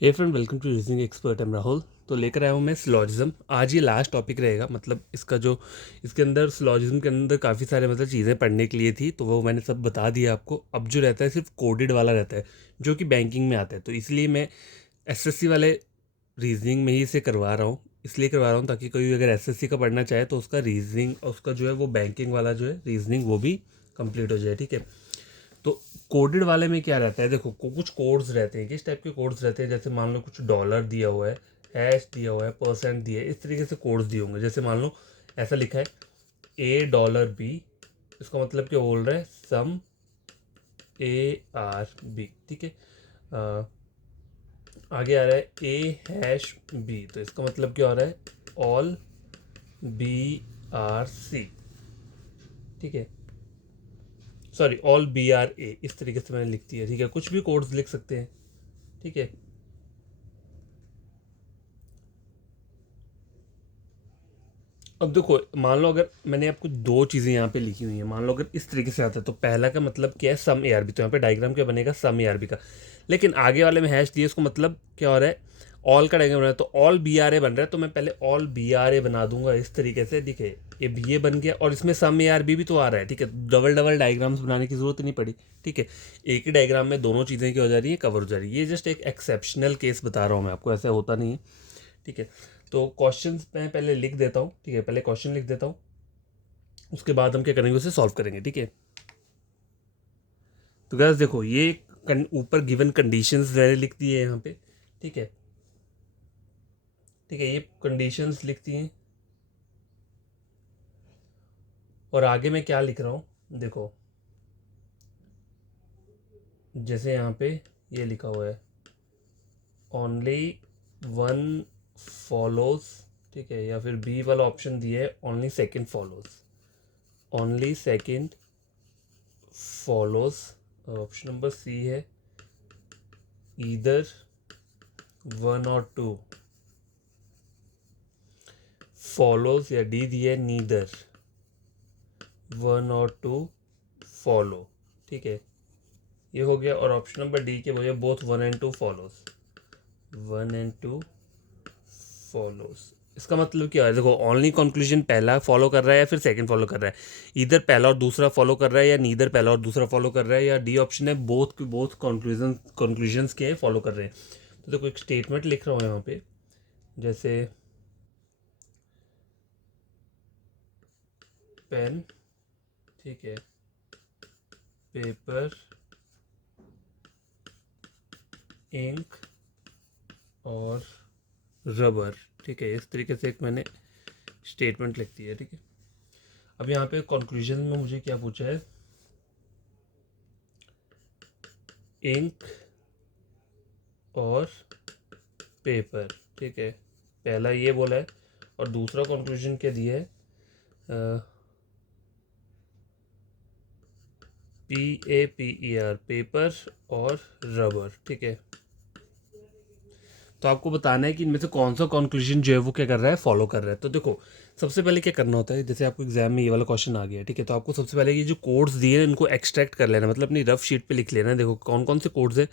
Hey friend, welcome to reasoning expert. Am Rahul. तो लेकर आया हूँ मैं सिलॉजिज्म। आज ये लास्ट टॉपिक रहेगा। मतलब इसका जो इसके अंदर सिलॉजिज्म के अंदर काफ़ी सारे मतलब चीज़ें पढ़ने के लिए थी, तो वो मैंने सब बता दिया आपको। अब जो रहता है सिर्फ कोडेड वाला रहता है, जो कि बैंकिंग में आता है। तो इसलिए मैं एसएससी वाले रीजनिंग में ही इसे करवा रहा हूँ। इसलिए करवा रहा हूँ ताकि कोई अगर एसएससी का पढ़ना चाहे तो उसका रीजनिंग, उसका जो है वो बैंकिंग वाला जो है रीजनिंग, वो भी कंप्लीट हो जाए। ठीक है। तो कोडेड वाले में क्या रहता है, देखो कुछ कोड्स रहते हैं। किस टाइप के कोड्स रहते हैं, जैसे मान लो कुछ डॉलर दिया हुआ है, हैश दिया हुआ है, परसेंट दिया है, इस तरीके से कोड्स दिए होंगे। जैसे मान लो ऐसा लिखा है $A, इसका मतलब क्या बोल रहा है, सम ARB। ठीक है। आगे आ रहा है A#B, तो इसका मतलब क्या हो रहा है, ऑल BRC। ठीक है, सॉरी, ऑल BRA, इस तरीके से मैंने लिख दिया। ठीक है, कुछ भी कोड्स लिख सकते हैं। ठीक है। अब देखो, मान लो अगर मैंने आपको दो चीज़ें यहाँ पे लिखी हुई हैं, मान लो अगर इस तरीके से आता है तो पहला का मतलब क्या है, सम ARB। तो यहाँ पे डायग्राम क्या बनेगा, सम ARB का। लेकिन आगे वाले में हैश दिए, उसको मतलब क्या हो रहा है, ऑल का डायग्राम बन रहा है, तो ऑल BRA बन रहा है। तो मैं पहले ऑल BRA बना दूंगा इस तरीके से। दिखे, ये बन गया, और इसमें सम ARB भी तो आ रहा है। ठीक है, डबल डबल डायग्राम्स बनाने की जरूरत नहीं पड़ी। ठीक है, एक ही डायग्राम में दोनों चीज़ें क्या हो जा रही है, कवर हो जा रही है। ये जस्ट एक एक्सेप्शनल केस बता रहा हूँ मैं आपको, ऐसा होता नहीं है। ठीक है, तो क्वेश्चंस मैं पहले लिख देता हूँ। ठीक है, पहले क्वेश्चन लिख देता हूँ, उसके बाद हम क्या करेंगे, उसे सॉल्व करेंगे। ठीक है। तो गाइस देखो, ये ऊपर गिवन कंडीशंस मैंने लिख दी है यहाँ पे। ठीक है। ठीक है, ये कंडीशंस लिख दी हैं, और आगे मैं क्या लिख रहा हूँ, देखो जैसे यहाँ पे ये लिखा हुआ है, ओनली वन फॉलोज। ठीक है, या फिर बी वाला ऑप्शन दिया है, only second follows, only second follows. Option number C है, ईदर वन और टू फॉलोज, या डी दिया है, नीदर वन और टू फॉलो। ठीक है, ये हो गया। और ऑप्शन नंबर डी के बोलिए, both one and two follows, one and two follows. इसका मतलब क्या है, देखो ओनली कंक्लूजन पहला फॉलो कर रहा है या फिर सेकंड फॉलो कर रहा है, इधर पहला और दूसरा फॉलो कर रहा है, या नीदर पहला और दूसरा फॉलो कर रहा है, या डी ऑप्शन है, बोथ बोथ कंक्लूजन्स के फॉलो कर रहे हैं। तो देखो एक स्टेटमेंट लिख रहा हूँ यहाँ पे, जैसे पेन, ठीक है, पेपर, इंक और रबर। ठीक है, इस तरीके से एक मैंने स्टेटमेंट लिख दिया है। ठीक है, अब यहाँ पे कंक्लूजन में मुझे क्या पूछा है, इंक और पेपर। ठीक है, पहला ये बोला है, और दूसरा कंक्लूजन क्या दिया है, PAPER, पेपर और रबर। ठीक है, तो आपको बताना है कि इनमें से कौन सा कंक्लूजन जो है वो क्या कर रहा है, फॉलो कर रहा है। तो देखो सबसे पहले क्या करना होता है, जैसे आपको एग्जाम में ये वाला क्वेश्चन आ गया। ठीक है, तो आपको सबसे पहले ये जो कोड्स दिए हैं इनको एक्सट्रैक्ट कर लेना, मतलब अपनी रफ शीट पे लिख लेना है। देखो कौन कौन से कोड्स है,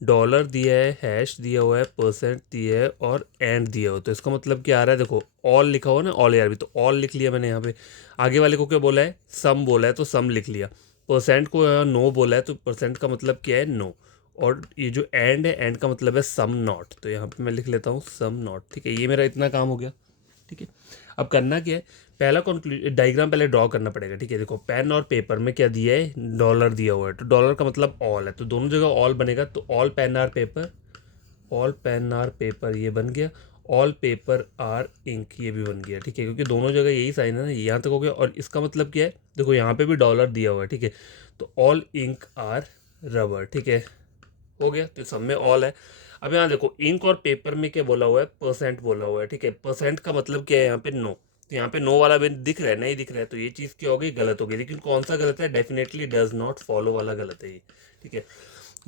डॉलर दिया है, हैश दिया हुआ है, परसेंट दिया है, और एंड दिया हुआ है। तो इसका मतलब क्या आ रहा है, देखो ऑल लिखा हुआ ना, ऑल ARB, तो ऑल लिख लिया मैंने यहाँ पे। आगे वाले को क्या बोला है, सम बोला है, तो सम लिख लिया। परसेंट को नो बोला है, तो परसेंट का मतलब क्या है, नो। और ये जो एंड है, एंड का मतलब है सम नॉट, तो यहाँ पे मैं लिख लेता हूँ सम नॉट। ठीक है, ये मेरा इतना काम हो गया। ठीक है, अब करना क्या है, पहला डायग्राम पहले ड्रॉ करना पड़ेगा। ठीक है, देखो पेन और पेपर में क्या दिया है, डॉलर दिया हुआ है, तो डॉलर का मतलब ऑल है, तो दोनों जगह ऑल बनेगा। तो all pen are paper, all pen are paper ये बन गया, ऑल पेपर आर इंक ये भी बन गया। ठीक है, क्योंकि दोनों जगह यही साइन है ना, यहाँ तक हो गया। और इसका मतलब क्या है, देखो यहाँ पे भी डॉलर दिया हुआ है। ठीक है, तो ऑल इंक आर रबर। ठीक है, हो गया, तो सब में ऑल है। अब यहाँ देखो इंक और पेपर में क्या बोला हुआ है, परसेंट बोला हुआ है। ठीक है, परसेंट का मतलब क्या है, यहाँ पे नो, तो यहाँ पे नो वाला भी दिख रहा है, नहीं दिख रहा है, तो ये चीज़ क्या हो गई, गलत हो गई। लेकिन कौन सा गलत है, डेफिनेटली डज नॉट फॉलो वाला गलत है ये। ठीक है,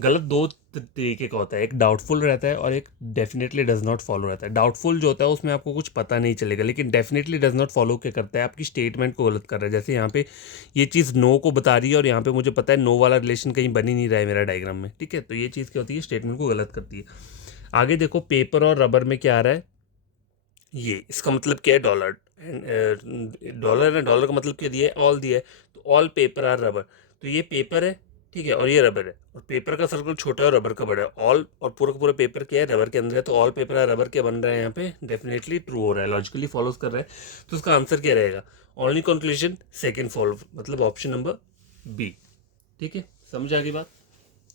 गलत दो तरीके का होता है, एक डाउटफुल रहता है और एक डेफिनेटली डज नॉट फॉलो रहता है। डाउटफुल जो होता है उसमें आपको कुछ पता नहीं चलेगा, लेकिन डेफिनेटली डज नॉट फॉलो क्या करता है, आपकी स्टेटमेंट को गलत कर रहा है। जैसे यहाँ पे ये चीज़ नो को बता रही है, और यहाँ पे मुझे पता है नो वाला रिलेशन कहीं बन ही नहीं रहा है मेरा डायग्राम में। ठीक है, तो ये चीज़ क्या होती है, स्टेटमेंट को गलत करती है। आगे देखो पेपर और रबर में क्या आ रहा है, ये इसका मतलब क्या है, डॉलर एंड डॉलर है, डॉलर का मतलब क्या दिया है, ऑल दिया है, तो ऑल पेपर आर रबर, तो ये पेपर है, ठीक है, और ये रबर है, और पेपर का सर्कल छोटा है और रबर का बड़ा है, ऑल और पूरा का पूरा पेपर क्या है, रबर के अंदर है, तो ऑल पेपर आर रबर क्या बन रहा है यहाँ पे, डेफिनेटली ट्रू हो रहा है, लॉजिकली फॉलोज कर रहा है, तो उसका आंसर क्या रहेगा, ओनली कंक्लूजन सेकेंड फॉलो, मतलब ऑप्शन नंबर बी। ठीक है, समझ आ गई बात।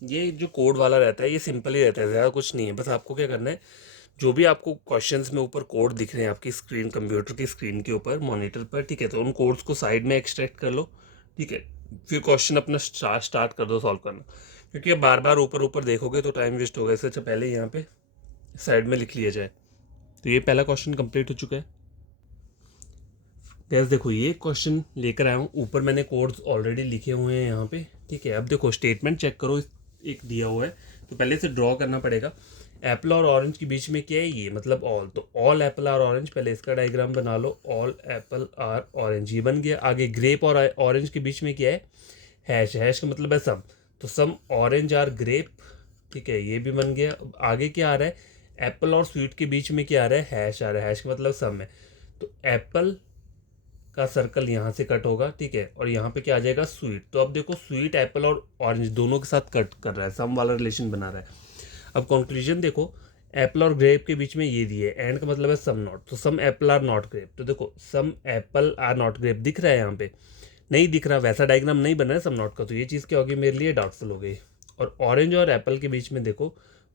ये जो कोड वाला रहता है ये सिंपल ही रहता है, ज़्यादा कुछ नहीं है, बस आपको क्या करना है, जो भी आपको क्वेश्चंस में ऊपर कोड दिख रहे हैं आपकी स्क्रीन, कंप्यूटर की स्क्रीन के ऊपर, मॉनिटर पर, ठीक है, तो उन कोड्स को साइड में एक्सट्रैक्ट कर लो, ठीक है, फिर क्वेश्चन अपना स्टार्ट कर दो सॉल्व करना, क्योंकि अब बार बार ऊपर ऊपर देखोगे तो टाइम वेस्ट होगा, इससे अच्छा पहले यहाँ पे साइड में लिख लिया जाए। तो ये पहला क्वेश्चन कंप्लीट हो चुका है। गैस देखो ये क्वेश्चन लेकर आया हूँ, ऊपर मैंने कोड्स ऑलरेडी लिखे हुए हैं यहाँ पे, ठीक है। अब देखो स्टेटमेंट चेक करो, एक दिया हुआ है तो पहले से ड्रॉ करना पड़ेगा। एप्पल और ऑरेंज के बीच में क्या है, ये मतलब ऑल, तो ऑल एप्पल आर ऑरेंज, पहले इसका डायग्राम बना लो, ऑल एप्पल आर ऑरेंज, ये बन गया। आगे ग्रेप और ऑरेंज के बीच में क्या है, हैश, हैश का मतलब है सम, तो सम ऑरेंज आर ग्रेप, ठीक है, ये भी बन गया। अब आगे क्या आ रहा है, एप्पल और स्वीट के बीच में क्या आ रहा है, हैश आ रहा है, हैश का मतलब सम है, तो एप्पल का सर्कल यहाँ से कट होगा, ठीक है, और यहाँ पे क्या आ जाएगा, स्वीट, तो अब देखो स्वीट एप्पल और ऑरेंज दोनों के साथ कट कर रहा है, सम वाला रिलेशन बना रहा है। अब कंक्लूजन देखो, एप्पल और ग्रेप के बीच में ये दिए, एंड का मतलब है सम नॉट, तो सम एप्पल आर नॉट ग्रेप, तो देखो सम एप्पल आर नॉट ग्रेप दिख रहा है, यहाँ पे नहीं दिख रहा, वैसा डायग्राम नहीं बना है सम नॉट का, तो ये चीज़ क्या होगी, मेरे लिए डाउटफुल हो गई। और ऑरेंज और एप्पल के बीच में देखो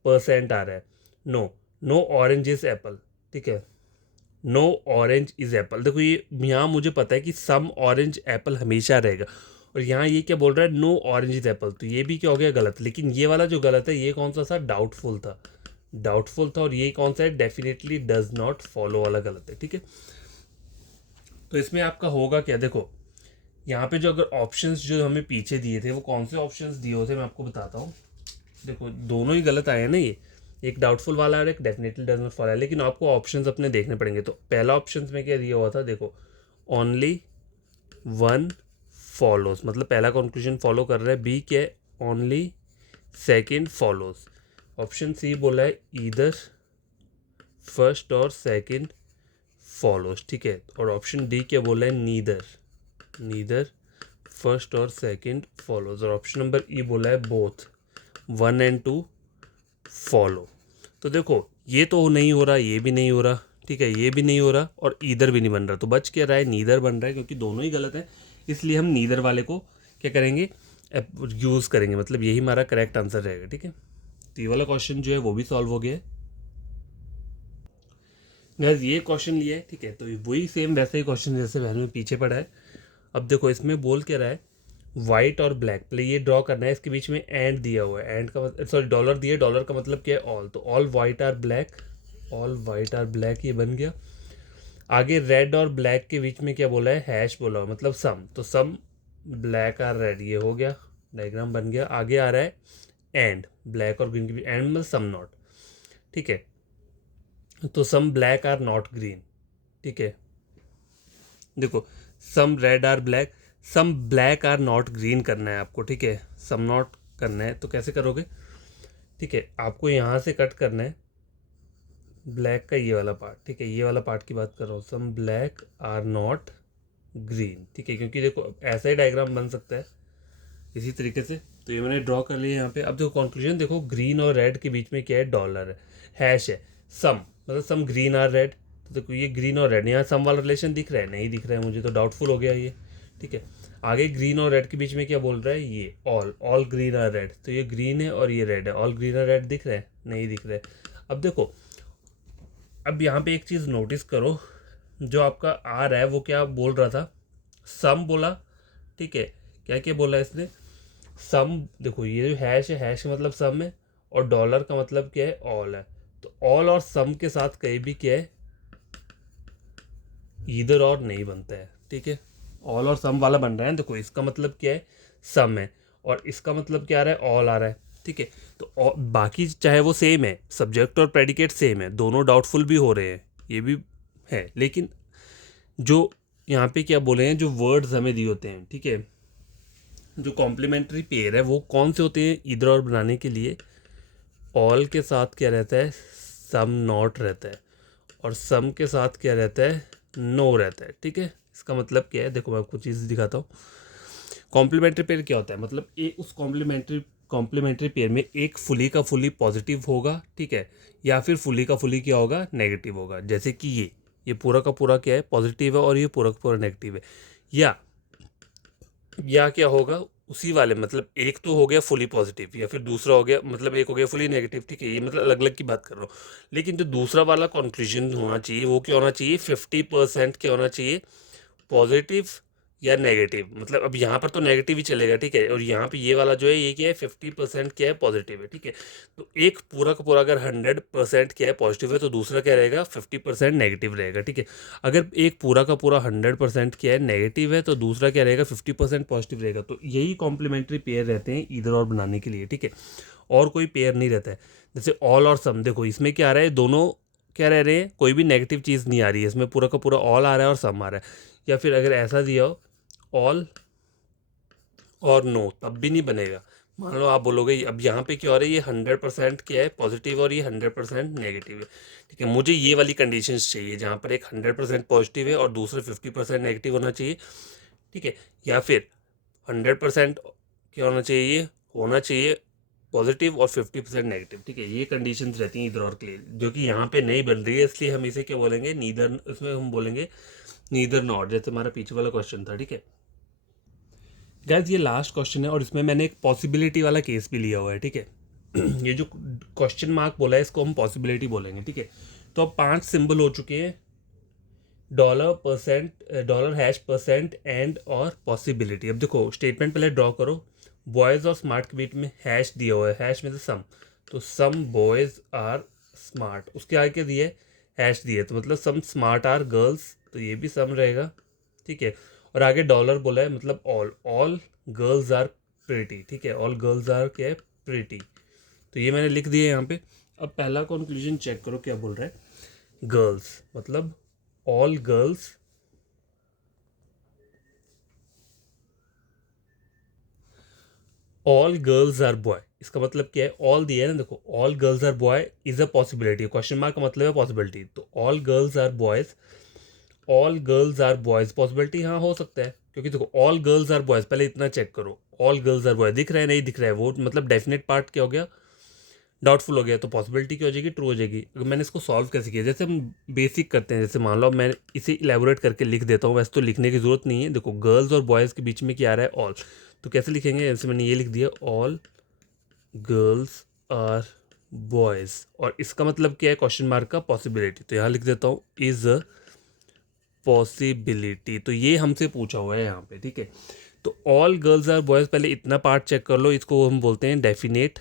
परसेंट आ रहा है, no, no orange is apple, ठीक है, नो ऑरेंज इज एप्पल, देखो ये यहाँ मुझे पता है कि सम ऑरेंज एप्पल हमेशा रहेगा, और यहाँ ये क्या बोल रहा है, नो ऑरेंज इज एप्पल, तो ये भी क्या हो गया, गलत। लेकिन ये वाला जो गलत है ये कौन सा था, डाउटफुल था, डाउटफुल था, और ये कौन सा है, डेफिनेटली डज नॉट फॉलो वाला गलत है, ठीक है। तो इसमें आपका होगा क्या, देखो यहाँ पे जो अगर ऑप्शंस जो हमें पीछे दिए थे वो कौन से ऑप्शंस दिए होते मैं आपको बताता हूँ। देखो दोनों ही गलत आए हैं ना, ये एक डाउटफुल वाला और एक डेफिनेटली डज नॉट फॉलो है, लेकिन आपको ऑप्शंस अपने देखने पड़ेंगे। तो पहला ऑप्शन में क्या दिया हुआ था, देखो ओनली वन फॉलोज, मतलब पहला कंक्लूजन फॉलो कर रहा है, बी क्या है, only second follows. Option C बोला है ईदर फर्स्ट और सेकंड फॉलोज, ठीक है, और ऑप्शन डी क्या बोला है, नीदर, नीदर फर्स्ट और सेकंड फॉलोज, और ऑप्शन नंबर ई बोला है बोथ, 1 and 2 फॉलो। तो देखो ये तो नहीं हो रहा, ये भी नहीं हो रहा, ठीक है, ये भी नहीं हो रहा, और ईदर भी नहीं बन रहा, तो बच क्या रहा है, नीदर बन रहा है, क्योंकि दोनों ही गलत है, इसलिए हम नीदर वाले को क्या करेंगे, यूज़ करेंगे, मतलब यही हमारा करेक्ट आंसर रहेगा, ठीक है। तो ये वाला क्वेश्चन जो है वो भी सॉल्व हो गया है। गैस ये क्वेश्चन लिया है, ठीक है, तो वही सेम वैसे ही क्वेश्चन जैसे वैल्यू में पीछे पड़ा है। अब देखो इसमें बोल क्या रहा है, वाइट और ब्लैक, पहले ये ड्रॉ करना है, इसके बीच में एंड दिया हुआ है, एंड का मतलब सॉरी डॉलर दिया, डॉलर का मतलब क्या है, ऑल, तो all white are black, all white are black, ये बन गया। आगे रेड और ब्लैक के बीच में क्या बोला है, हैश बोला हुआ, मतलब सम, तो सम ब्लैक आर रेड, ये हो गया, डायग्राम बन गया। आगे आ रहा है एंड, ब्लैक और ग्रीन के बीच, एंड मतलब सम नॉट, ठीक है, तो some black are not green, ठीक है, देखो some red are black, some black are not green करना है आपको, ठीक है, सम नॉट करना है, तो कैसे करोगे, ठीक है, आपको यहाँ से कट करना है ब्लैक का ये वाला पार्ट, ठीक है, ये वाला पार्ट की बात कर रहा हूँ, some black are not green, ठीक है, क्योंकि देखो ऐसा ही डायग्राम बन सकता है इसी तरीके से, तो ये मैंने ड्रॉ कर लिया यहाँ पे। अब देखो कंक्लूजन देखो, ग्रीन और रेड के बीच में क्या है, डॉलर है, हैश है, सम मतलब सम ग्रीन आर रेड, तो देखो ये ग्रीन और रेड, यहाँ सम वाला रिलेशन दिख रहा है, नहीं दिख रहा है मुझे, तो डाउटफुल हो गया ये, ठीक है। आगे ग्रीन और रेड के बीच में क्या बोल रहा है, ये all, all green are red, तो ये ग्रीन है और ये रेड है, ऑल ग्रीन आर रेड दिख रहा है, नहीं दिख रहा है। अब देखो अब यहाँ पे एक चीज़ नोटिस करो, जो आपका आ रहा है वो क्या बोल रहा था, सम बोला, ठीक है, क्या क्या बोला इसने, सम, देखो ये जो हैश है, हैश का मतलब सम है, और डॉलर का मतलब क्या है, ऑल है, तो ऑल और सम के साथ कहीं भी क्या है, इधर और नहीं बनता है, ठीक है, ऑल और सम वाला बन रहा है, देखो इसका मतलब क्या है, सम है, और इसका मतलब क्या आ रहा है, ऑल आ रहा है, ठीक है, तो बाकी चाहे वो सेम है, सब्जेक्ट और प्रेडिकेट सेम है, दोनों डाउटफुल भी हो रहे हैं, ये भी है, लेकिन जो यहाँ पे क्या बोले हैं, जो वर्ड्स हमें दिए होते हैं, ठीक है, जो कॉम्प्लीमेंट्री पेयर है वो कौन से होते हैं इधर और बनाने के लिए, ऑल के साथ क्या रहता है, सम नॉट रहता है और सम के साथ क्या रहता है, नो रहता है। ठीक है, इसका मतलब क्या है, देखो मैं आपको चीज़ दिखाता हूँ। कॉम्प्लीमेंट्री पेयर क्या होता है, मतलब उस कॉम्प्लीमेंट्री पेयर में एक फुली का फुली पॉजिटिव होगा, ठीक है, या फिर फुली का फुली क्या होगा, नेगेटिव होगा। जैसे कि ये पूरा का पूरा क्या है, पॉजिटिव है और ये पूरा का पूरा नेगेटिव है। या क्या होगा, उसी वाले मतलब एक तो हो गया फुली पॉजिटिव या फिर दूसरा हो गया मतलब एक हो गया फुली नेगेटिव। ठीक है, ये मतलब अलग अलग की बात कर रहा हूँ। लेकिन जो दूसरा वाला कंक्लूजन होना चाहिए वो क्या होना चाहिए, 50% क्या होना चाहिए, पॉजिटिव या नेगेटिव। मतलब अब यहाँ पर तो नेगेटिव ही चलेगा, ठीक है, और यहाँ पे ये वाला जो है ये क्या है, 50% क्या है, पॉजिटिव है। ठीक है, तो एक पूरा का पूरा अगर 100% क्या है, पॉजिटिव है, तो दूसरा क्या रहेगा, 50% नेगेटिव रहेगा। ठीक है, अगर एक पूरा का पूरा 100% क्या है, नेगेटिव है, तो दूसरा क्या रहेगा, 50% पॉजिटिव रहेगा। तो यही कॉम्प्लीमेंट्री पेयर रहते हैं इधर और बनाने के लिए। ठीक है, और कोई पेयर नहीं रहता है। जैसे ऑल और सम, देखो इसमें क्या आ रहा है, दोनों क्या रह रहे हैं, कोई भी नेगेटिव चीज़ नहीं आ रही है इसमें, पूरा का पूरा ऑल आ रहा है और सम आ रहा है। या फिर अगर ऐसा दिया हो ऑल और नो, तब भी नहीं बनेगा। मान लो आप बोलोगे अब यहाँ पे क्या हो रहा है, ये 100% क्या है, पॉजिटिव और ये 100% नेगेटिव है। ठीक है, मुझे ये वाली कंडीशंस चाहिए जहाँ पर एक 100% पॉजिटिव है और दूसरा 50% नेगेटिव होना चाहिए। ठीक है, या फिर 100% क्या होना चाहिए पॉजिटिव और 50% नेगेटिव। ठीक है, ये कंडीशंस रहती हैं इधर और के लिए, जो कि यहाँ पे नहीं बन रही है, इसलिए हम इसे क्या बोलेंगे, नीदर, इसमें हम बोलेंगे नीदर नॉट, जैसे हमारा पीछे वाला क्वेश्चन था। ठीक है गाइस, ये लास्ट क्वेश्चन है और इसमें मैंने एक पॉसिबिलिटी वाला केस भी लिया हुआ है। ठीक है ये जो क्वेश्चन मार्क बोला है इसको हम पॉसिबिलिटी बोलेंगे। ठीक है, तो अब 5 सिंबल हो चुके हैं, $%, एंड और पॉसिबिलिटी। अब देखो स्टेटमेंट पहले ड्रॉ करो। बॉयज़ और स्मार्ट के बीच में हैश दिया हुआ है, हैश में से सम, तो सम बॉयज़ आर स्मार्ट, उसके आगे क्या दिया है, हैश दिया है, तो मतलब सम स्मार्ट आर गर्ल्स, तो ये भी सम रहेगा। ठीक है, और आगे डॉलर बोला है, मतलब ऑल गर्ल्स आर प्रिटी। ठीक है, ऑल गर्ल्स आर क्या है, प्रिटी, तो ये मैंने लिख दिया यहाँ पे। अब पहला कंक्लूजन चेक करो क्या बोल रहा है, गर्ल्स मतलब ऑल गर्ल्स आर बॉय, इसका मतलब क्या है, ऑल दिया है ना, देखो all girls are boy is a possibility, question mark का मतलब है पॉसिबिलिटी, तो all girls are boys, all girls are boys possibility हाँ हो सकता है, क्योंकि देखो ऑल गर्ल्स आर बॉयज, पहले इतना चेक करो, ऑल गर्ल्स आर बॉय दिख रहा है, नहीं दिख रहा है, वो मतलब डेफिनेट पार्ट क्या हो गया, डाउटफुल हो गया, तो पॉसिबिलिटी क्या हो जाएगी, ट्रू हो जाएगी। अगर मैंने इसको सॉल्व कैसे किया, जैसे हम बेसिक करते हैं, जैसे मान लो मैं इसे इलेबोरेट करके लिख देता हूँ, वैसे तो लिखने की ज़रूरत नहीं है। देखो गर्ल्स और बॉयज़ के बीच में क्या आ रहा है, ऑल, तो कैसे लिखेंगे, जैसे मैंने ये लिख दिया, ऑल गर्ल्स आर बॉयज़, और इसका मतलब क्या है, क्वेश्चन मार्क का पॉसिबिलिटी, तो यहाँ लिख देता हूँ इज़ अ पॉसिबिलिटी, तो ये हमसे पूछा हुआ है यहाँ पे। ठीक है, तो ऑल गर्ल्स आर बॉयज़, पहले इतना पार्ट चेक कर लो, इसको हम बोलते हैं डेफिनेट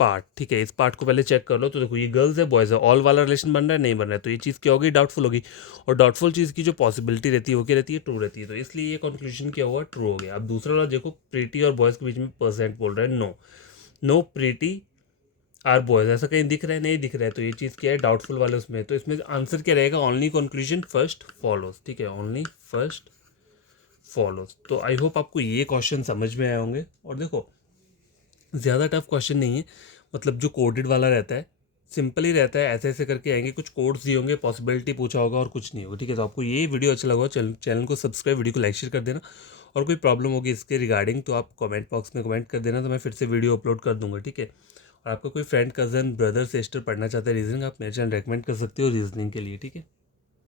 पार्ट। ठीक है, इस पार्ट को पहले चेक कर लो, तो देखो ये गर्ल्स है बॉयज़ है, ऑल वाला रिलेशन बन रहा है, नहीं बन रहा है, तो ये चीज़ क्या होगी, डाउटफुल होगी, और डाउटफुल चीज़ की जो पॉसिबिलिटी रहती है वो क्या रहती है, ट्रू रहती है, तो इसलिए ये कंक्लूजन क्या हुआ, ट्रू हो गया। अब दूसरा वाला देखो, प्रीटी और बॉयज़ के बीच में परसेंट बोल रहा है, no, no pretty are boys, ऐसा कहीं दिख रहा है, नहीं दिख रहा है, तो ये चीज़ क्या है, डाउटफुल वाले उसमें, तो इसमें आंसर क्या रहेगा, ओनली कंक्लूजन फर्स्ट फॉलोज। ठीक है, ओनली फर्स्ट फॉलोज। तो आई होप आपको ये क्वेश्चन समझ में आए होंगे, और देखो ज़्यादा टफ क्वेश्चन नहीं है, मतलब जो कोडेड वाला रहता है सिंपल ही रहता है, ऐसे ऐसे करके आएंगे, कुछ कोड्स दिए होंगे, पॉसिबिलिटी पूछा होगा और कुछ नहीं होगा। ठीक है, तो आपको ये वीडियो अच्छा लगा, चैनल को सब्सक्राइब, वीडियो को लाइक शेयर कर देना, और कोई प्रॉब्लम होगी इसके रिगार्डिंग तो आप कमेंट बॉक्स में कमेंट कर देना, तो मैं फिर से वीडियो अपलोड कर दूंगा। ठीक है, और आपका कोई फ्रेंड, कज़न, ब्रदर, सिस्टर पढ़ना चाहता है रीजनिंग, आप मेरे चैनल रेकमेंड कर सकते हो रीजनिंग के लिए। ठीक है।